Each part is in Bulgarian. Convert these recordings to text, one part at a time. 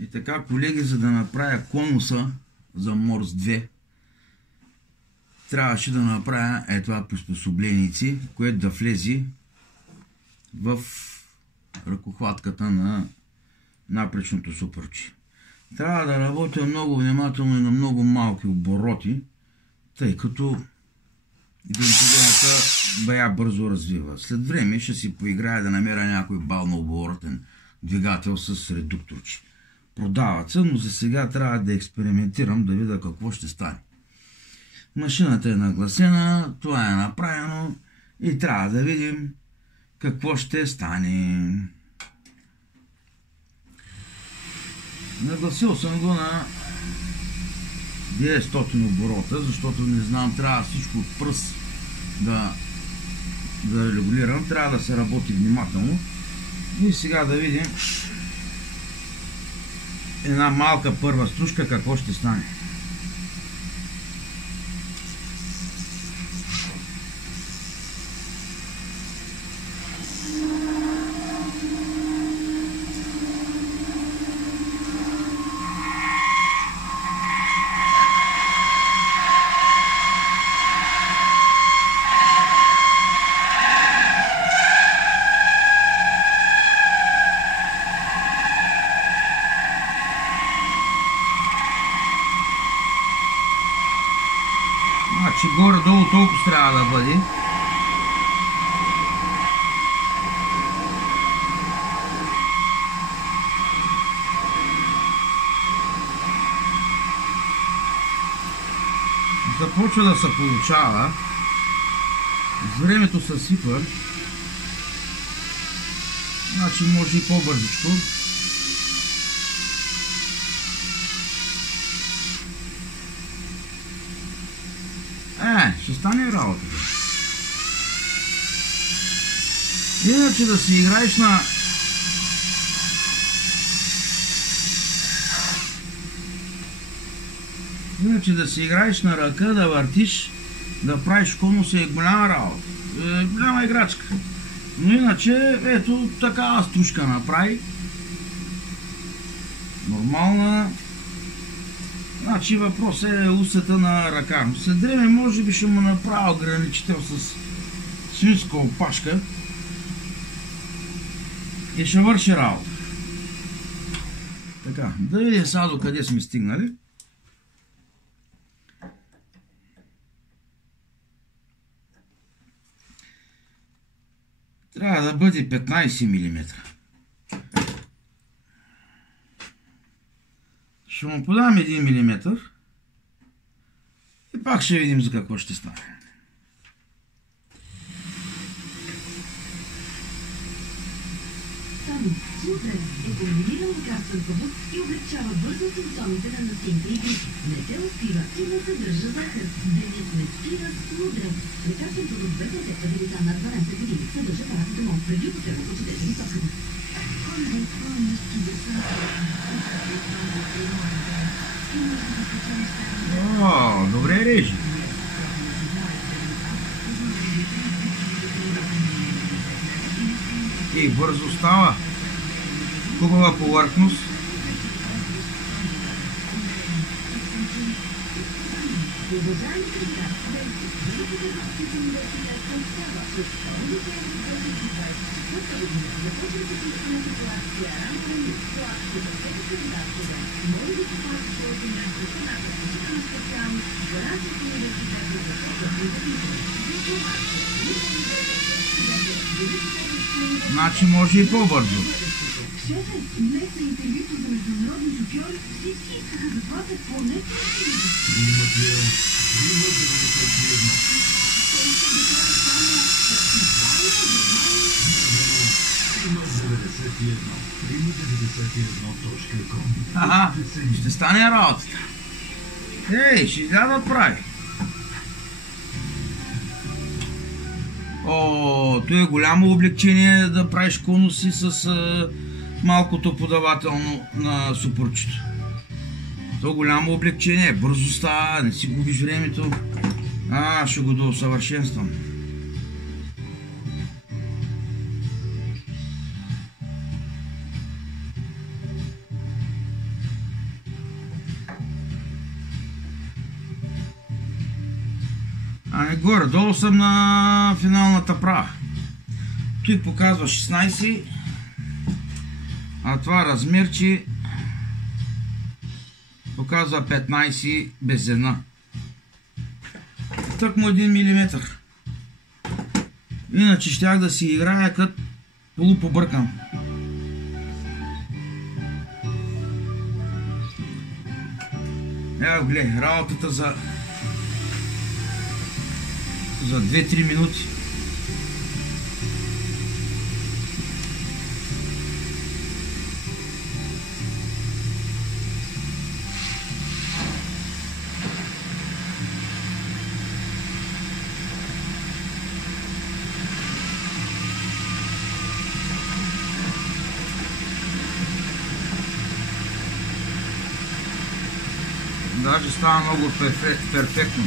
И така, колеги, за да направя конуса за Морс 2, трябваше да направя това приспособленици, което да влезе в ръкохватката на напречното супърче. Трябва да работя много внимателно и на много малки обороти, тъй като вентилацията бая бързо развива. След време ще си поиграя да намеря някой балнооборотен двигател с редукторче. Продават се, но за сега трябва да експериментирам, да видя какво ще стане. Машината е нагласена, това е направено и трябва да видим какво ще стане. Нагласил съм го на 900 оборота, защото не знам, трябва всичко от пръст да регулирам, трябва да се работи внимателно. И сега да видим една малка първа стружка какво ще стане. Значи горе-долу толкова трябва да бъде. Започва да се получава. С времето се сипа. Значи може и по-бързичко. Ще стане работа. Иначе да си играеш на... Иначе да си играеш на ръка, да въртиш, да правиш конуса е голяма работа. Голяма играчка. Но иначе, ето такава стружка направи. Нормална. Значи въпросът е усета на ръка. След време може би ще му направя ограничител с свинска опашка и ще върши работа. Така, да видим сега до къде сме стигнали. Трябва да бъде 15 мм. Ще му подам 1 мм и пак ще видим за какво ще стане. Сутрен е комбиниран лекарствен продукт и облегчава бързо симптомите на настинка и грип. Не те успива и не съдържа захар. Денят не спира Сутрен. Лекарствен продукт без рецепта за деца над 12 години съдържа парацетамол. Преди употреба прочетете инструкцията. О, добре режи. И бързо става. Хубава повърхност. Значи може и по-бързо. Шефе, днес на интервюто за международни шофьори всички искаха да платят поне. Ага, ще стане работата. Ей, ще излязат прави. О, то е голямо облегчение да правиш конуси с малкото подавателно на супорчето. То голямо облегчение, бързо става, не си губиш времето. Ще го доусъвършенствам. Горе-долу съм на финалната права. Той показва 16, а това размерче показва 15 без една. Тъкмо 1 мм. Иначе щях да си играя като полупобъркан. Ева гледай, работата за 2-3 минути. Даже става много перфектно.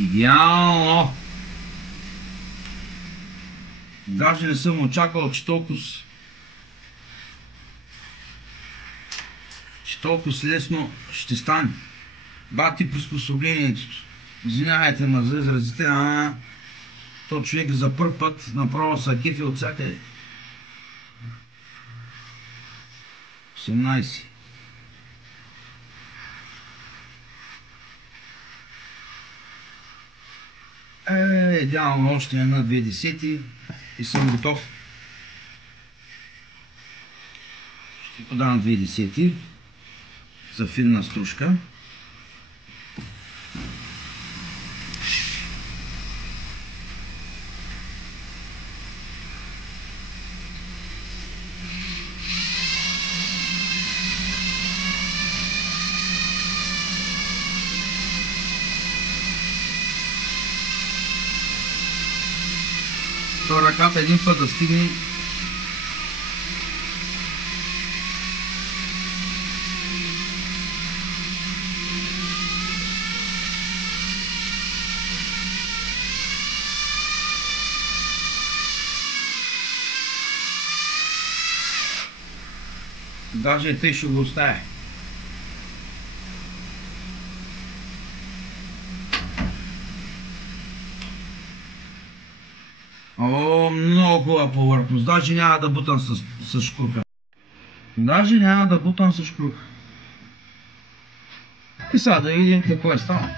Идеално! Даже не съм очаквал, че толкова лесно ще стане. Бати приспособлението. Извинявайте ме за изразите, ама то човек за първ път направо са кефи от всякъде. 18. Идеално още една 2/10 и съм готов. Ще подам 2/10 за финна стружка. То ръката един път да стигне. Даже тъй ще го оставя. О, много хубава повърхност. Даже няма да бутам с шкурка. И сега да видим какво е станало.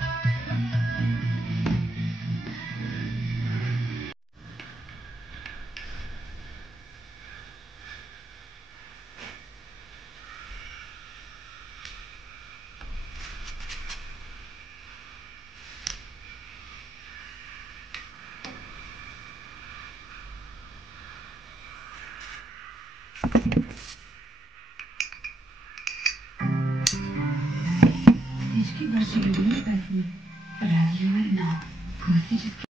Всички ваши любими песни. Радио 1. Класически